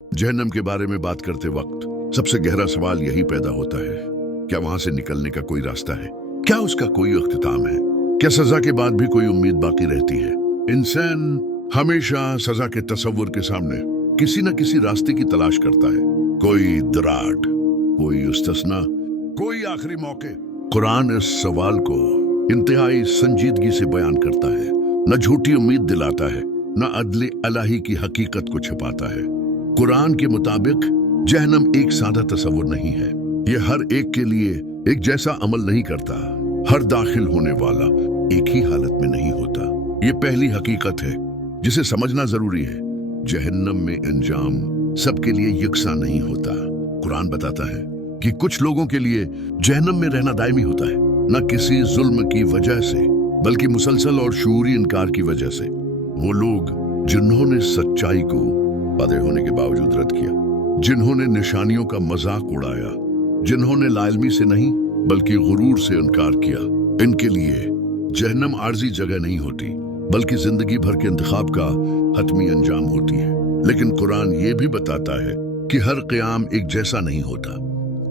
जहन्नम के बारे में बात करते वक्त सबसे गहरा सवाल यही पैदा होता है, क्या वहां से निकलने का कोई रास्ता है? क्या उसका कोई इख्तिताम है? क्या सजा के बाद भी कोई उम्मीद बाकी रहती है? इंसान हमेशा सजा के तसव्वुर के सामने किसी न किसी रास्ते की तलाश करता है। कोई दराट, कोई उस्तस्ना, कोई आखिरी मौके। कुरान इस सवाल को इंतहाई संजीदगी से बयान करता है, न झूठी उम्मीद दिलाता है, न अदले इलाही की हकीकत को छिपाता है। कुरान के मुताबिक जहन्नम एक सादा तस्वुर नहीं है। ये हर एक के लिए एक जैसा अमल नहीं करता। हर दाखिल होने वाला एक ही हालत में नहीं होता। ये पहली हकीकत है जिसे समझना जरूरी है। जहन्नम में अंजाम सबके लिए यकसा नहीं होता। कुरान बताता है कि कुछ लोगों के लिए जहन्नम में रहना दायमी होता है, न किसी जुल्म की वजह से बल्कि मुसलसल और शूरी इनकार की वजह से। वो लोग जिन्होंने सच्चाई को वादे होने के बावजूद रद्द किया, जिन्होंने निशानियों का मजाक उड़ाया, जिन्होंने लाइल्मी से नहीं बल्कि गुरूर से इनकार किया, इनके लिए जहन्नम आर्जी जगह नहीं होती बल्कि जिंदगी भर के इंतखाब का हतमी अंजाम होती है। लेकिन कुरान ये भी बताता है कि हर क़याम एक जैसा नहीं होता।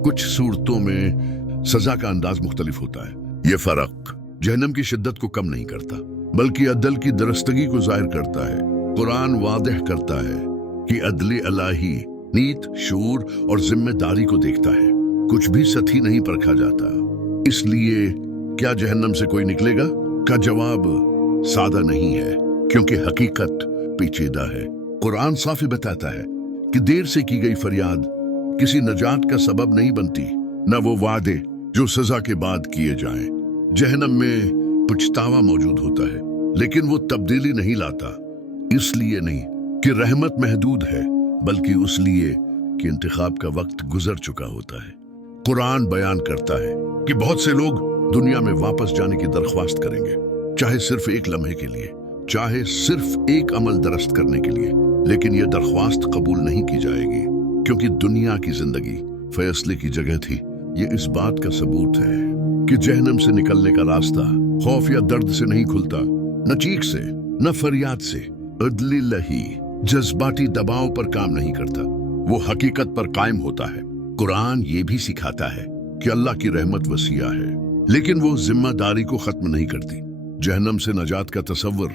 कुछ सूरतों में सजा का अंदाज मुख्तलिफ होता है। ये फर्क जहन्नम की शिद्दत को कम नहीं करता बल्कि अदल की दरस्तगी को जाहिर करता है। कुरान वादह करता है कि अदले इलाही नीत, शूर और जिम्मेदारी को देखता है। कुछ भी सही नहीं परखा जाता। इसलिए क्या जहन्नम से कोई निकलेगा का जवाब सादा नहीं है, क्योंकि हकीकत पेचीदा है। कुरान साफ ही बताता है कि देर से की गई फरियाद किसी नजात का सबब नहीं बनती, न वो वादे जो सजा के बाद किए जाएं। जहन्नम में पछतावा मौजूद होता है, लेकिन वो तब्दीली नहीं लाता। इसलिए नहीं कि रहमत महदूद है, बल्कि उसलिए कि इंतखाब का वक्त गुजर चुका होता है। कुरान बयान करता है कि बहुत से लोग दुनिया में वापस जाने की दरख्वास्त करेंगे, चाहे सिर्फ एक लम्हे के लिए, चाहे सिर्फ एक अमल दरस्त करने के लिए, लेकिन यह दरख्वास्त कबूल नहीं की जाएगी, क्योंकि दुनिया की जिंदगी फैसले की जगह थी। ये इस बात का सबूत है कि जहन्नम से निकलने का रास्ता खौफ या दर्द से नहीं खुलता, न चीख से, न फरियाद से। अदले इलाही जज्बाती दबाव पर काम नहीं करता, वो हकीकत पर कायम होता है। कुरान ये भी सिखाता है कि अल्लाह की रहमत वसीया है, लेकिन वो जिम्मेदारी को खत्म नहीं करती। जहन्नम से नजात का तसव्वुर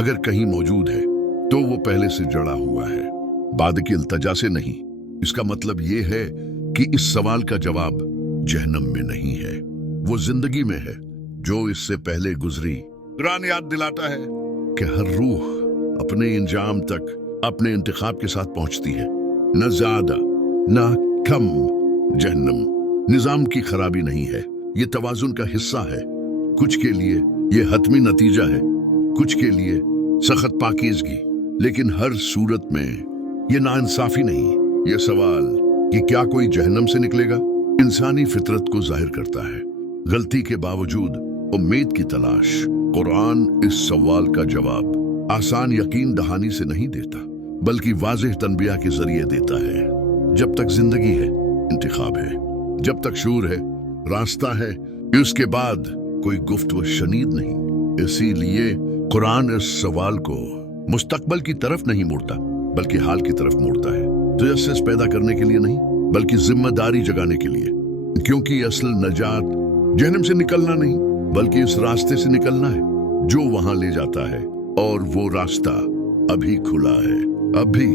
अगर कहीं मौजूद है तो वो पहले से जड़ा हुआ है, बाद की इल्तजा से नहीं। इसका मतलब ये है कि इस सवाल का जवाब जहन्नम में नहीं है, वो जिंदगी में है जो इससे पहले गुजरी। कुरान याद दिलाता है कि हर रूह अपने इंजाम तक अपने इंतखाब के साथ पहुंचती है, न ज्यादा न कम। जहन्नम निजाम की खराबी नहीं है, ये तवाजुन का हिस्सा है। कुछ के लिए ये हतमी नतीजा है, कुछ के लिए सख्त पाकीज़गी, लेकिन हर सूरत में ये नाइंसाफी नहीं। ये सवाल कि क्या कोई जहन्नम से निकलेगा इंसानी फितरत को जाहिर करता है। गलती के बावजूद उम्मीद की तलाश। कुरान इस सवाल का जवाब आसान यकीन दहानी से नहीं देता, बल्कि वाज़ेह तनबिया के जरिए देता है। जब तक जिंदगी है इंतखाब है, जब तक शूर है रास्ता है, उसके बाद कोई गुफ्तगू शनीद नहीं। इसीलिए कुरान इस सवाल को मुस्तकबल की तरफ नहीं मोड़ता बल्कि हाल की तरफ मोड़ता है। तजस्सुस पैदा करने के लिए नहीं बल्कि जिम्मेदारी जगाने के लिए, क्योंकि असल नजात जहन्नम से निकलना नहीं बल्कि इस रास्ते से निकलना है जो वहां ले जाता है, और वो रास्ता अभी खुला है, अभी